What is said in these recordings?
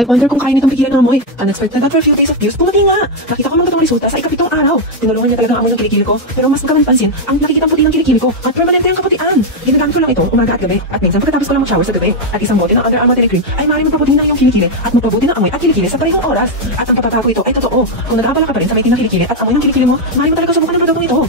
I wonder kung kaya nitong pigilan ng amoy. Unexpected after a few days of use, puti nga. Nakita ko mga totoong resulta sa ikapitong araw. Tinulungan niya talaga ang amoy ng kilikili ko. Pero mas magkapansin ang nakikitang puti ng kilikili ko at permanente ang kaputian. Ginagamit ko lang ito umaga at gabi. At minsan pagkatapos ko lang mag-shower sa gabi. At isang bote ng Under Armour Telecream ay maaaring magpaputi ng iyong kilikili at magpabuti ng amoy at kilikili sa parehong oras. At ang pagpapako ito ay totoo. Kung nag-aabala ka pa rin sa may ng kilikili at amoy ng kilikili mo, maaaring mo talaga subukan ang produktong ito.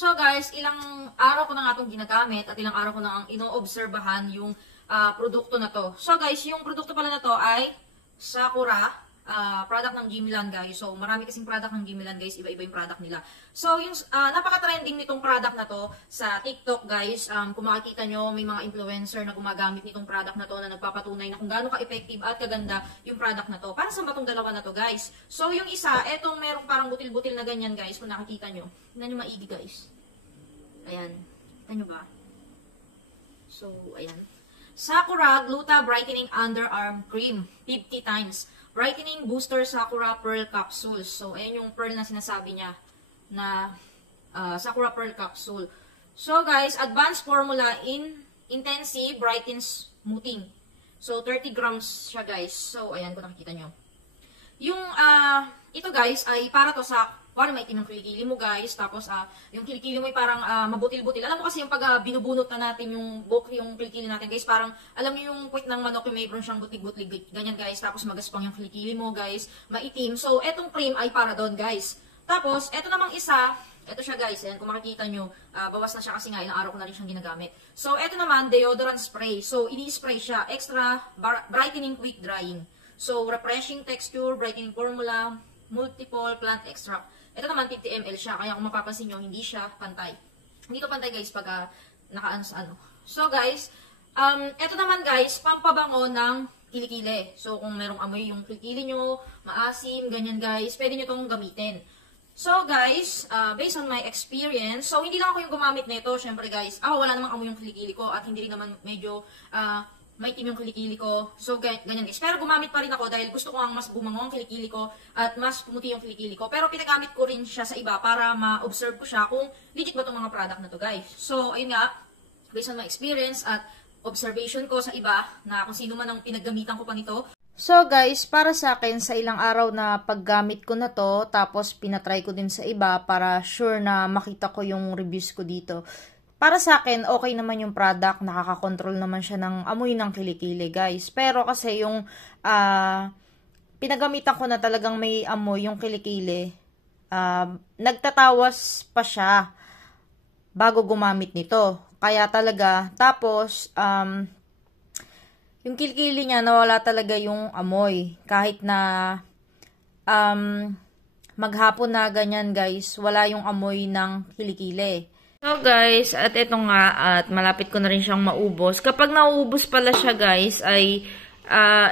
So guys, ilang araw ko na nga itong ginagamit at ilang araw ko na ang ino-obserbahan yung produkto na to. So guys, yung produkto pala na to ay Sakura, product ng Gimilan guys. So marami kasing product ng Gimilan guys, iba-iba yung product nila. So yung napaka-trending nitong product na to sa TikTok guys. Kung makikita nyo, may mga influencer na gumagamit nitong product na to na nagpapatunay na kung gaano ka-effective at kaganda yung product na to. Para sa batong dalawa na to guys. So yung isa, etong merong parang butil-butil na ganyan guys, kung nakikita nyo. Tignan nyo maigi guys. Ayan. Tignan nyo ba? So, ayan. Sakura Gluta Brightening Underarm Cream. 50 times. Brightening Booster Sakura Pearl Capsules. So, ayan yung pearl na sinasabi niya na Sakura Pearl Capsule. So, guys, advanced formula in intensive brighten smoothing. So, 30 grams siya, guys. So, ayan kung nakikita nyo. Yung, ito guys, ay para to sa parang may itim ng kilikili mo guys, tapos yung kilikili mo ay parang mabutil-butil. Alam mo kasi yung pag binubunot na natin yung kilikili natin guys, parang alam niyo yung puwit ng manok yung mayroon siyang butlig-butlig ganyan guys, tapos magaspang yung kilikili mo guys, maitim. So etong cream ay para doon guys. Tapos eto namang isa, eto siya guys, yan, kung makikita nyo, bawas na siya kasi nga ilang araw ko na rin siyang ginagamit. So eto naman, deodorant spray. So ini-spray siya, extra brightening quick drying. So refreshing texture, brightening formula, multiple plant extract. Ito naman 50 ml siya, kaya kung mapapansin nyo, hindi siya pantay. Hindi to pantay guys pag nakaan sa ano. So guys, ito naman guys, pampabango ng kilikili. So kung merong amoy yung kilikili nyo, maasim, ganyan guys, pwede nyo itong gamitin. So guys, based on my experience, so hindi lang ako yung gumamit nito, syempre guys, wala namang amoy yung kilikili ko at hindi rin naman medyo may itim yung kilikili ko. So, ganyan guys. Pero gumamit pa rin ako dahil gusto ko ang mas bumango ang kilikili ko at mas pumuti yung kilikili ko. Pero pinagamit ko rin siya sa iba para ma-observe ko siya kung legit ba itong mga product na to guys. So, ayun nga, based on my experience at observation ko sa iba na kung sino man ang pinaggamitan ko pa nito. So guys, para sa akin, sa ilang araw na paggamit ko na to, tapos pinatry ko din sa iba para sure na makita ko yung reviews ko dito. Para sa akin, okay naman yung product, nakaka-control naman siya ng amoy ng kilikili, guys. Pero kasi yung pinagamitan ko na talagang may amoy yung kilikili, nagtatawas pa siya bago gumamit nito. Kaya talaga, tapos, yung kilikili niya, nawala talaga yung amoy. Kahit na maghapon na ganyan, guys, wala yung amoy ng kilikili. So guys, at ito nga, at malapit ko na rin siyang maubos. Kapag nauubos pala siya guys, ay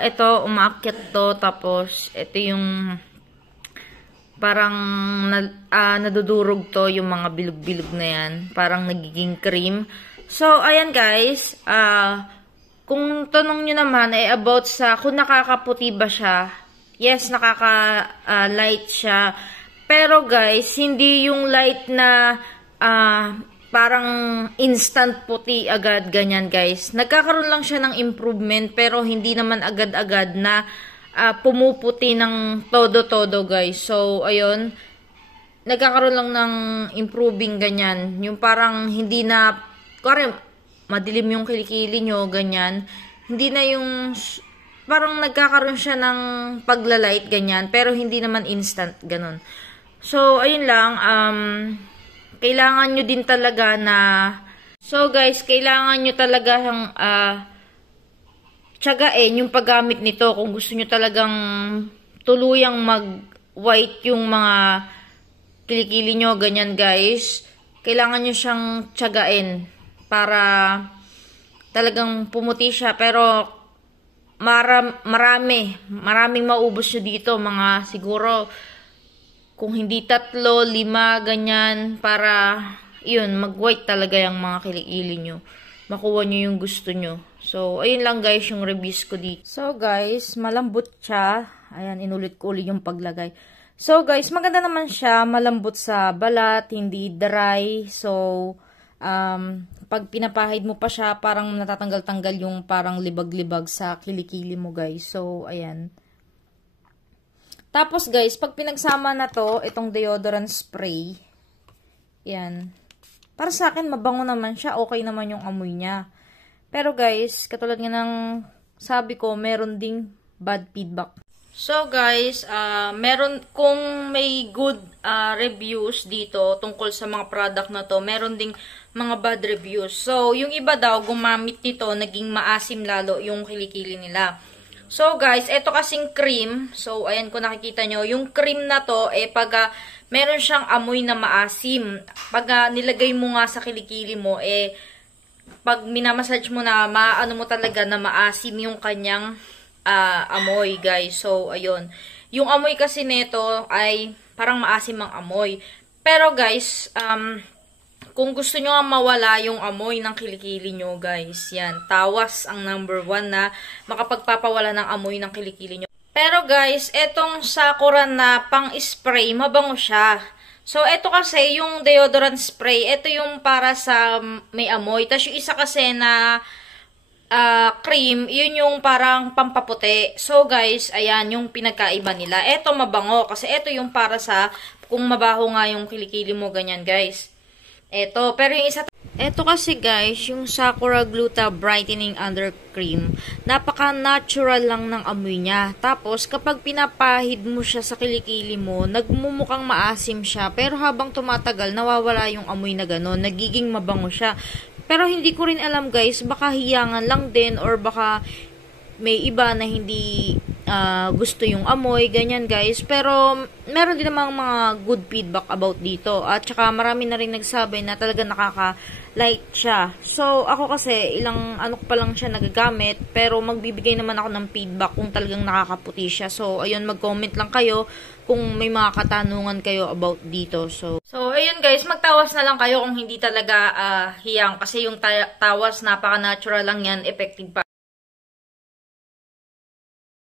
ito, umaakyat to, tapos ito yung parang nadudurog to, yung mga bilog-bilog na yan. Parang nagiging cream. So, ayan guys, kung tanong nyo naman ay about sa kung nakakaputi ba siya. Yes, nakaka-light siya. Pero guys, hindi yung light na parang instant puti agad, ganyan guys. Nagkakaroon lang siya ng improvement, pero hindi naman agad-agad na pumuputi ng todo-todo guys. So, ayun, nagkakaroon lang ng improving ganyan. Yung parang hindi na, kare, madilim yung kilikili nyo, ganyan. Hindi na yung, parang nagkakaroon siya ng paglalight, ganyan. Pero hindi naman instant, ganun. So, ayun lang, kailangan nyo din talaga na, so guys, kailangan nyo talagang tiyagain yung paggamit nito kung gusto nyo talagang tuluyang mag-white yung mga kilikili nyo, ganyan guys. Kailangan nyo siyang tiyagain para talagang pumuti siya. Pero maraming maubos nyo dito, mga siguro kung hindi 3, 5, ganyan, para, yun, mag-white talaga yung mga kilikili nyo. Makuha nyo yung gusto nyo. So, ayun lang guys, yung reviews ko dito. So guys, malambot siya. Ayan, inulit ko ulit yung paglagay. So guys, maganda naman siya. Malambot sa balat, hindi dry. So, pag pinapahid mo pa siya, parang natatanggal-tanggal yung parang libag-libag sa kilikili mo, guys. So, ayan. Tapos, guys, pag pinagsama na to, itong deodorant spray, yan. Para sa akin, mabango naman siya. Okay naman yung amoy niya. Pero, guys, katulad nga ng sabi ko, meron ding bad feedback. So guys, kung may good reviews dito tungkol sa mga product na to, meron ding mga bad reviews. So, yung iba daw gumamit nito, naging maasim lalo yung kilikili nila. So guys, eto kasing cream. So, ayan kung nakikita nyo, yung cream na to, pag meron siyang amoy na maasim. Pag nilagay mo nga sa kilikili mo, pag minamassage mo na, maano mo talaga na maasim yung kanyang amoy, guys. So, ayun. Yung amoy kasi nito ay parang maasim ang amoy. Pero, guys, kung gusto nyo nga mawala yung amoy ng kilikili nyo, guys, yan. Tawas ang number 1 na makapagpapawala ng amoy ng kilikili nyo. Pero, guys, etong Sakura na pang-spray, mabango siya. So, eto kasi, yung deodorant spray, eto yung para sa may amoy. Tapos, yung isa kasi na cream, yun yung parang pampaputi. So, guys, ayan, yung pinagkaiba nila. Eto mabango, kasi eto yung para sa, kung mabaho nga yung kilikili mo, ganyan, guys. Eto, pero yung isa, eto kasi, guys, yung Sakura Gluta Brightening Under Cream, napaka-natural lang ng amoy niya. Tapos, kapag pinapahid mo siya sa kilikili mo, nagmumukhang maasim siya, pero habang tumatagal, nawawala yung amoy na gano'n, nagiging mabango siya. Pero hindi ko rin alam, guys, baka hiyangan lang din or baka may iba na hindi gusto yung amoy, ganyan, guys. Pero meron din namang mga good feedback about dito. At saka marami na rin nagsabi na talaga nakaka-light siya. So, ako kasi ilang ano pa lang siya nagagamit, pero magbibigay naman ako ng feedback kung talagang nakakaputi siya. So, ayun, mag-comment lang kayo kung may mga katanungan kayo about dito. So ayun, guys, magtawas na lang kayo kung hindi talaga hiyang. Kasi yung tawas, napaka-natural lang yan, effective pa.